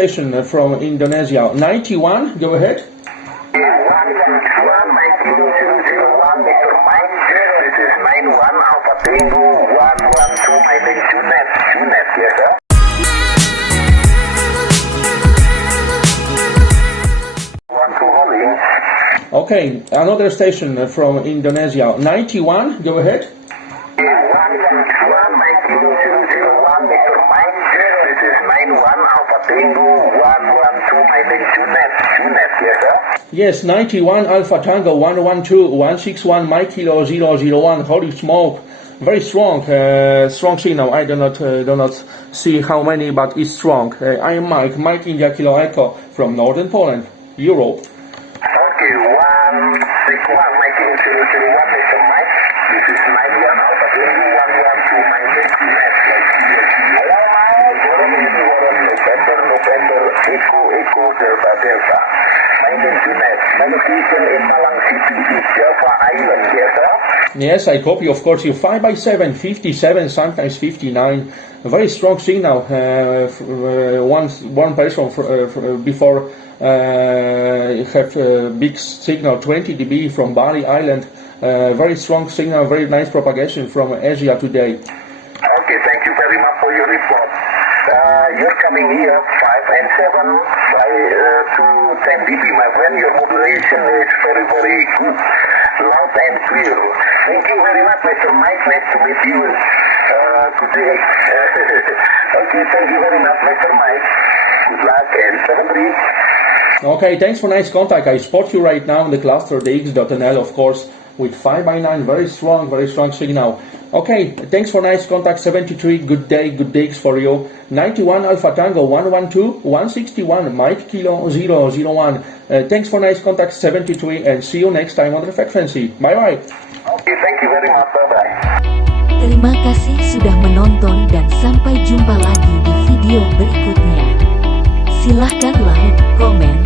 Station from Indonesia, 91, go ahead. Okay, another station from Indonesia, 91, go ahead. Yes, 91 Alpha Tango 112 161 Mike Kilo 001. Holy smoke, very strong, strong signal. I do not see how many, but it's strong. I am Mike India Kilo Echo from northern Poland, Europe. Okay, 161 Mike Kilo 001, Mr. Mike. This is 91 Alpha Tango 112 Mike Kilo. November, Echo Delta Delta. Location in Malang City, Java Island, yes sir? Yes, I copy, of course. You 5x7, 57, sometimes 59. Very strong signal. One person before have big signal, 20 dB from Bali Island. Very strong signal, very nice propagation from Asia today. Okay, thank you very much for your report. You're coming here 5 and 7 by 210 dB, my friend. Your modulation is very, very good, loud and clear. Thank you very much, Mr. Mike. Nice to meet you. Good day. Okay, thank you very much, Mr. Mike. Good luck and 7-3. Okay, thanks for nice contact. I spot you right now in the clusterDX.nl, of course, with 5x9, very strong signal. Okay, thanks for nice contact, 73, good day, good days for you. 91 Alpha Tango 112 161 Mike Kilo 001. Thanks for nice contact, 73, and see you next time on the frequency. Bye bye. Okay, thank you very much. Bye bye. Terima kasih sudah menonton dan sampai jumpa lagi di video berikutnya. Silahkan like, komen,